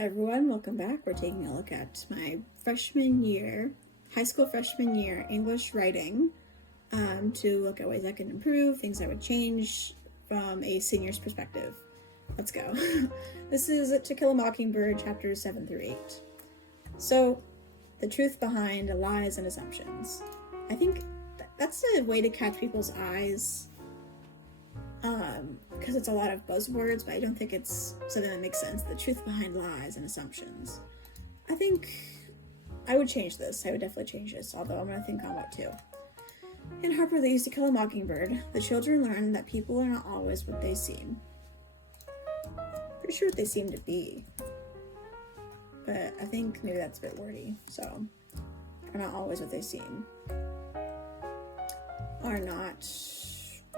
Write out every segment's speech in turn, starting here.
Hi everyone, welcome back. We're taking a look at my freshman year, high school freshman year English writing to look at ways I can improve, things I would change from a senior's perspective. Let's go. This is To Kill a Mockingbird, chapters 7 through 8. So, the truth behind lies and assumptions. I think that's a way to catch people's eyes because it's a lot of buzzwords, but I don't think it's something that makes sense. The truth behind lies and assumptions. I think I would change this. I would definitely change this, although I'm going to think on what too. In Harper Lee's To Kill a Mockingbird, the children learn that people are not always what they seem. Pretty sure what they seem to be. But I think maybe that's a bit wordy, so are not always what they seem. Are not,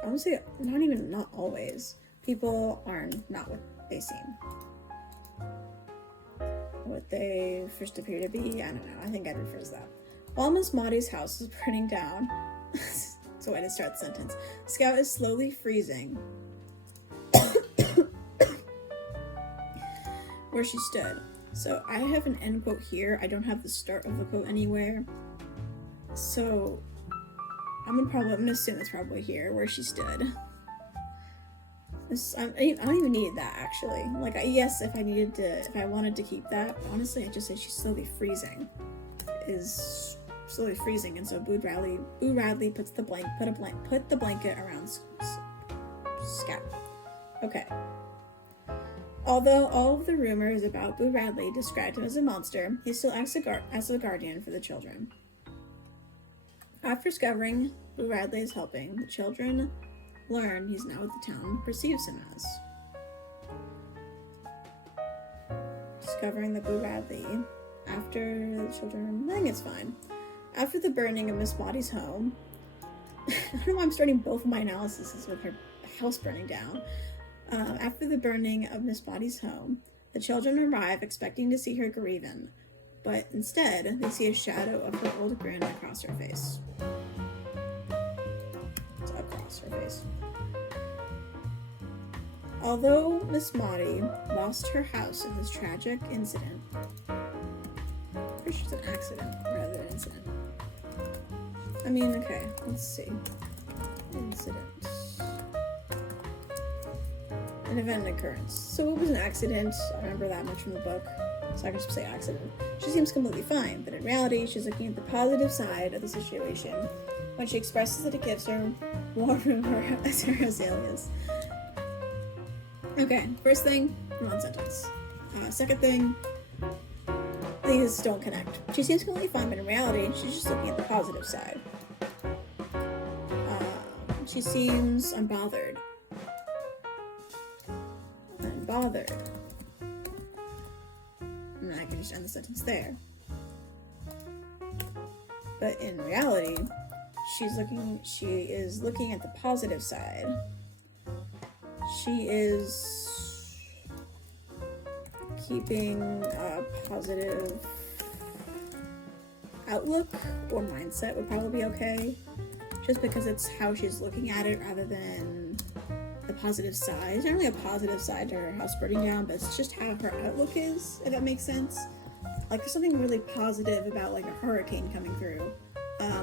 I would say not always. People are not what they seem. What they first appear to be, I don't know. I think I'd rephrase that. While Miss Maudie's house is burning down, it's a way to start the sentence, Scout is slowly freezing where she stood. So I have an end quote here. I don't have the start of the quote anywhere. So I'm gonna assume it's probably here where she stood. I don't even need that actually. Like, yes, if I wanted to keep that, but honestly, I just say she's slowly freezing. Is slowly freezing, and so Boo Radley put the blanket around Scout. Okay. Although all of the rumors about Boo Radley described him as a monster, he still acts as a guardian for the children. After discovering Boo Radley is helping, the children learn he's not what the town perceives him as. Discovering that Boo Radley, after the children, I think it's fine. After the burning of Miss Maudie's home, I don't know why I'm starting both of my analyses with her house burning down. After the burning of Miss Maudie's home, the children arrive expecting to see her grieving, but instead they see a shadow of her old grin across her face. It's across her face. Although Miss Maudie lost her house in this tragic incident, I'm pretty sure it's an accident rather than incident. I mean, okay, let's see. Incident. An event occurrence. So it was an accident. I remember that much from the book, so I can just say accident. She seems completely fine, but in reality, she's looking at the positive side of the situation when she expresses that it gives her more room as her azaleas. Okay, first thing, one sentence. Second thing, these don't connect. She seems completely fine, but in reality, she's just looking at the positive side. She seems unbothered. And I can just end the sentence there. But in reality, she is looking at the positive side. She is keeping a positive outlook or mindset would probably be okay, just because it's how she's looking at it rather than the positive side. There's not really a positive side to her house burning down, but it's just how her outlook is, if that makes sense. Like, there's something really positive about, like, a hurricane coming through.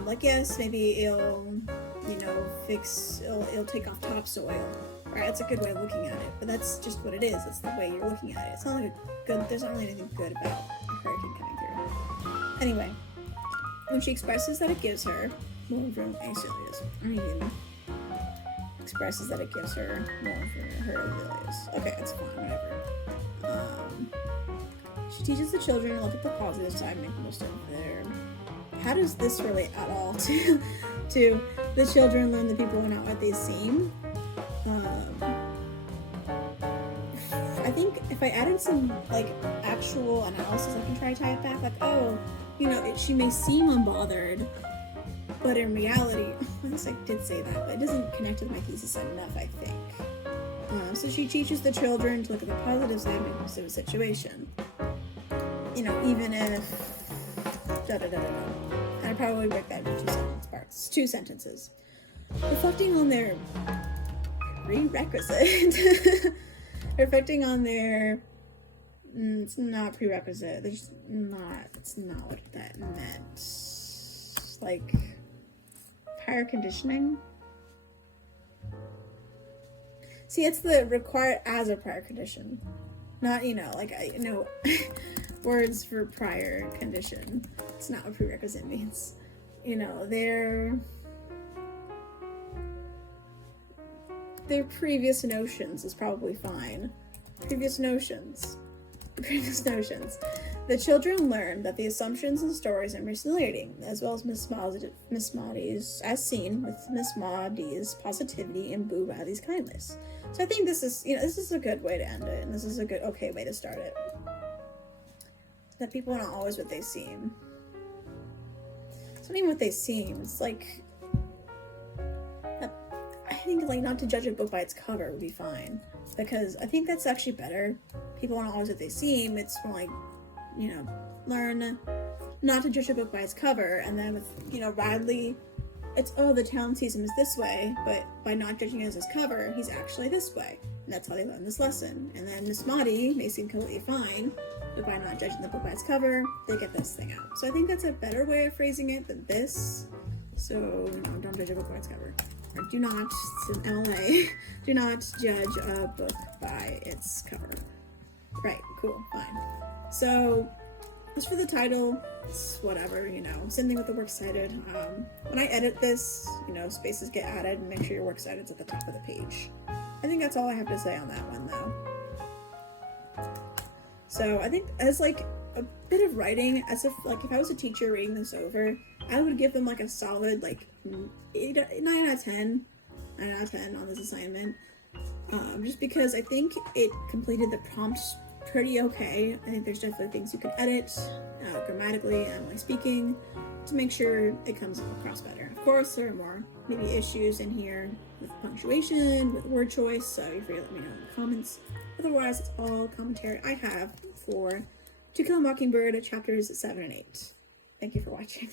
Like, yes, maybe it'll take off topsoil, right? That's a good way of looking at it, but that's just what it is. It's the way you're looking at it. It's not like there's not really anything good about a hurricane coming through. Anyway, when she expresses that it gives her more room, expresses that it gives her more for her azaleas. Okay, it's fine, whatever. She teaches the children to look at the positive side, make the most of their. How does this relate at all to the children learn that people are not what they seem? I think if I added some like actual analysis, I can try to tie it back. Like, oh, she may seem unbothered, but in reality, I guess I did say that, but it doesn't connect with my thesis enough, I think. So she teaches the children to look at the positive side of the situation. Even if I'd probably break that into two sentences. Reflecting on their prerequisite reflecting on their It's not prerequisite. There's not, it's not what that meant. Like, prior conditioning? See, it's the required as a prior condition. Not, you know, like, I know words for prior condition. It's not what prerequisite means. You know, their previous notions is probably fine. Previous notions. The children learn that the assumptions and stories are misleading, as well as Miss Maudie's, as seen with Miss Maudie's positivity and Boo Radley's kindness. So I think this is, you know, this is a good way to end it, and this is a good, okay way to start it. That people are not always what they seem. It's not even what they seem. It's like, I think, like, not to judge a book by its cover would be fine, because I think that's actually better. People aren't always what they seem. It's more like, you know, learn not to judge a book by its cover. And then with, you know, Radley, it's, oh, the town sees him as this way, but by not judging it as his cover, he's actually this way. And that's how they learn this lesson. And then Miss Maudie may seem completely fine, but by not judging the book by its cover, they get this thing out. So I think that's a better way of phrasing it than this. So, you know, don't judge a book by its cover. Or do not, it's in LA, do not judge a book by its cover. Right, cool, fine. So, as for the title, it's whatever, you know, same thing with the works cited. When I edit this, you know, spaces get added, and make sure your works cited's at the top of the page. I think that's all I have to say on that one, though. So, I think as, like, a bit of writing, as if, like, if I was a teacher reading this over, I would give them, like, a solid, like, 9 out of 10 on this assignment. Just because I think it completed the prompt pretty okay. I think there's definitely things you can edit, grammatically and like speaking, to make sure it comes across better. Of course, there are more maybe issues in here with punctuation, with word choice, so you free to let me know in the comments. Otherwise, it's all commentary I have for To Kill a Mockingbird, chapters 7 and 8. Thank you for watching.